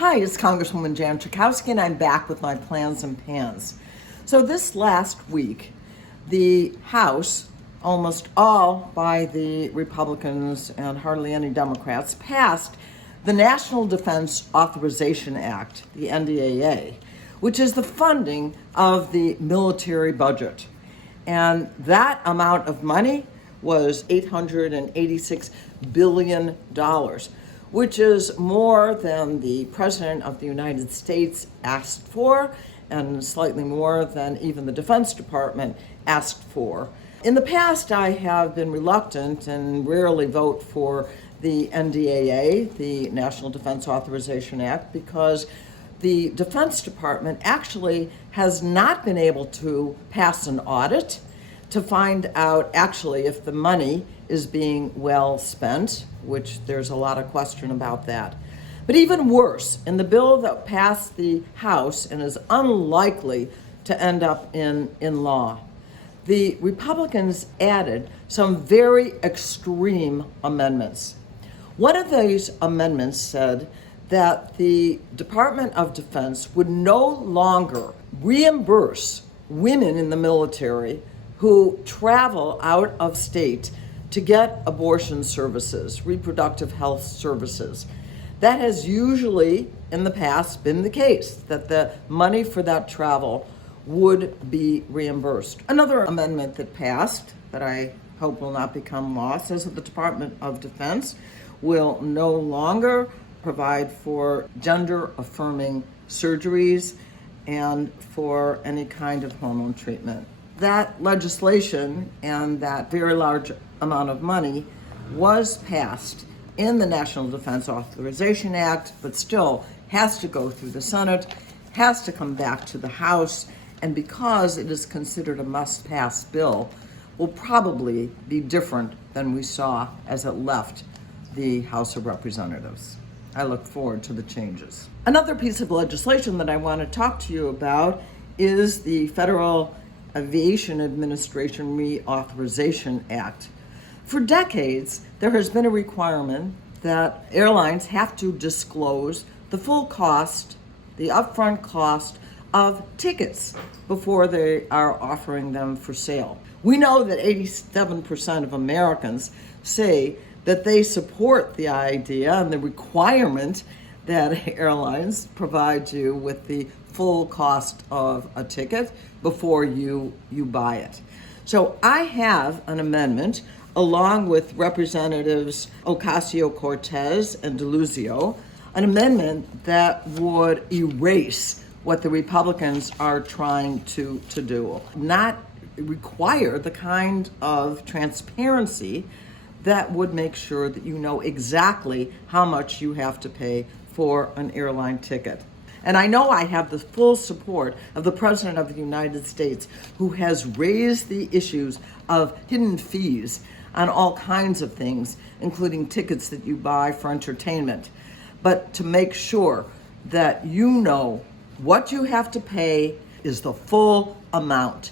Hi, it's Congresswoman Jan Schakowsky, and I'm back with my plans and pans. So this last week, the House, almost all by the Republicans and hardly any Democrats, passed the National Defense Authorization Act, the NDAA, which is the funding of the military budget. And that amount of money was $886 billion, which is more than the President of the United States asked for, and slightly more than even the Defense Department asked for. In the past, I have been reluctant and rarely vote for the NDAA, the National Defense Authorization Act, because the Defense Department actually has not been able to pass an audit to find out actually if the money is being well spent, which there's a lot of question about that. But even worse, in the bill that passed the House and is unlikely to end up in law, the Republicans added some very extreme amendments. One of these amendments said that the Department of Defense would no longer reimburse women in the military who travel out of state to get abortion services, reproductive health services. That has usually in the past been the case, that the money for that travel would be reimbursed. Another amendment that passed, that I hope will not become law, says that the Department of Defense will no longer provide for gender-affirming surgeries and for any kind of hormone treatment. That legislation and that very large amount of money was passed in the National Defense Authorization Act, but still has to go through the Senate, has to come back to the House, and because it is considered a must-pass bill, will probably be different than we saw as it left the House of Representatives. I look forward to the changes. Another piece of legislation that I want to talk to you about is the Federal Aviation Administration Reauthorization Act. For decades, there has been a requirement that airlines have to disclose the full cost, the upfront cost of tickets before they are offering them for sale. We know that 87% of Americans say that they support the idea and the requirement that airlines provide you with the full cost of a ticket before you buy it. So I have an amendment along with Representatives Ocasio-Cortez and Deluzio, an amendment that would erase what the Republicans are trying to do, not require the kind of transparency that would make sure that you know exactly how much you have to pay for an airline ticket. And I know I have the full support of the President of the United States, who has raised the issues of hidden fees on all kinds of things, including tickets that you buy for entertainment. But to make sure that you know what you have to pay is the full amount.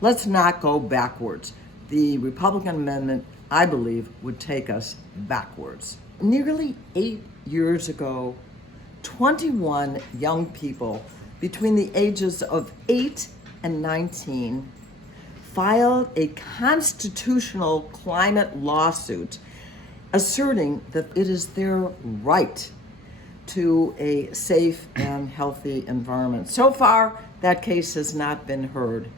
Let's not go backwards. The Republican amendment, I believe, would take us backwards. Nearly 8 years ago, 21 young people between the ages of 8 and 19 filed a constitutional climate lawsuit asserting that it is their right to a safe and healthy environment. So far, that case has not been heard.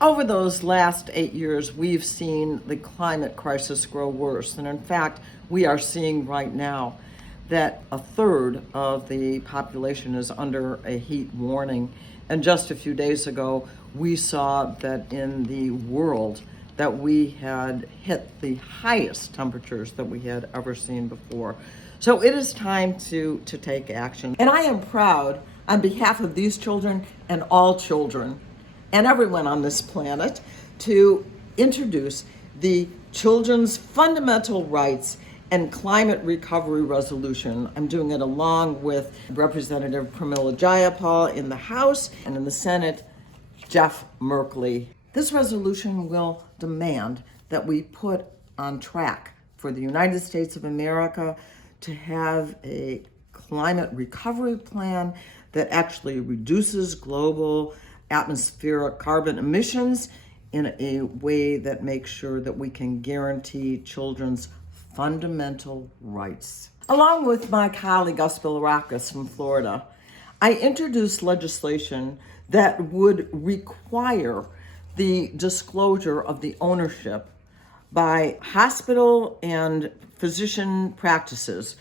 Over those last 8 years, we've seen the climate crisis grow worse. And in fact, we are seeing right now that a third of the population is under a heat warning. And just a few days ago, we saw that in the world that we had hit the highest temperatures that we had ever seen before. So it is time to take action. And I am proud on behalf of these children and all children and everyone on this planet to introduce the Children's Fundamental Rights and Climate Recovery Resolution. I'm doing it along with Representative Pramila Jayapal in the House, and in the Senate, Jeff Merkley. This resolution will demand that we put on track for the United States of America to have a climate recovery plan that actually reduces global atmospheric carbon emissions in a way that makes sure that we can guarantee children's fundamental rights. Along with my colleague Gus Bilirakis from Florida, I introduced legislation that would require the disclosure of the ownership by hospital and physician practices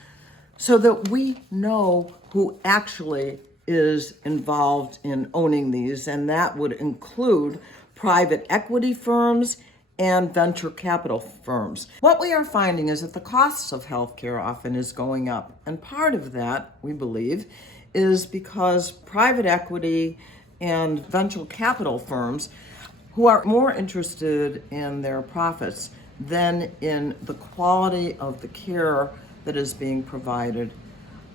so that we know who actually is involved in owning these, and that would include private equity firms and venture capital firms. What we are finding is that the costs of healthcare often is going up, and part of that, we believe, is because private equity and venture capital firms who are more interested in their profits than in the quality of the care that is being provided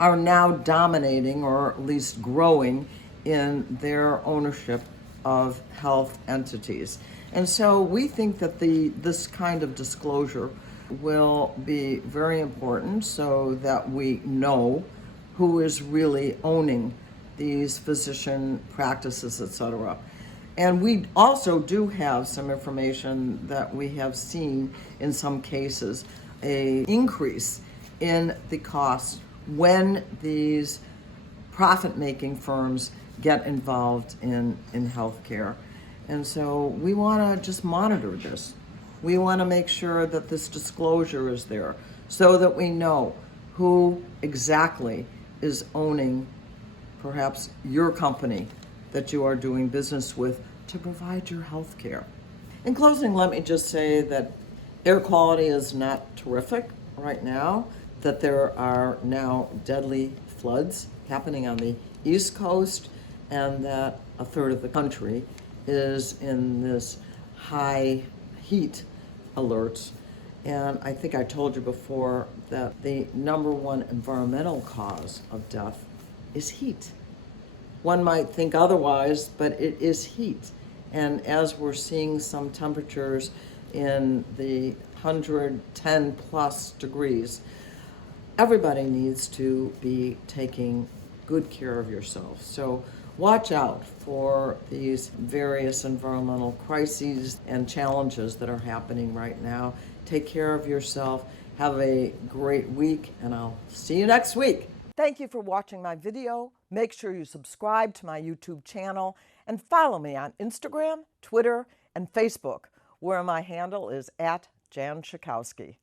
are now dominating, or at least growing, in their ownership of health entities. And so we think that this kind of disclosure will be very important so that we know who is really owning these physician practices, et cetera. And we also do have some information that we have seen in some cases an increase in the costs when these profit-making firms get involved in healthcare. And so we want to just monitor this. We want to make sure that this disclosure is there so that we know who exactly is owning perhaps your company that you are doing business with to provide your health care. In closing, let me just say that air quality is not terrific right now, that there are now deadly floods happening on the East Coast, and that a third of the country is in this high heat alerts. And I think I told you before that the number one environmental cause of death is heat. One might think otherwise, but it is heat. And as we're seeing some temperatures in the 110 plus degrees, everybody needs to be taking good care of yourself. So watch out for these various environmental crises and challenges that are happening right now. Take care of yourself. Have a great week, and I'll see you next week. Thank you for watching my video. Make sure you subscribe to my YouTube channel and follow me on Instagram, Twitter, and Facebook, where my handle is @Jan Schakowsky.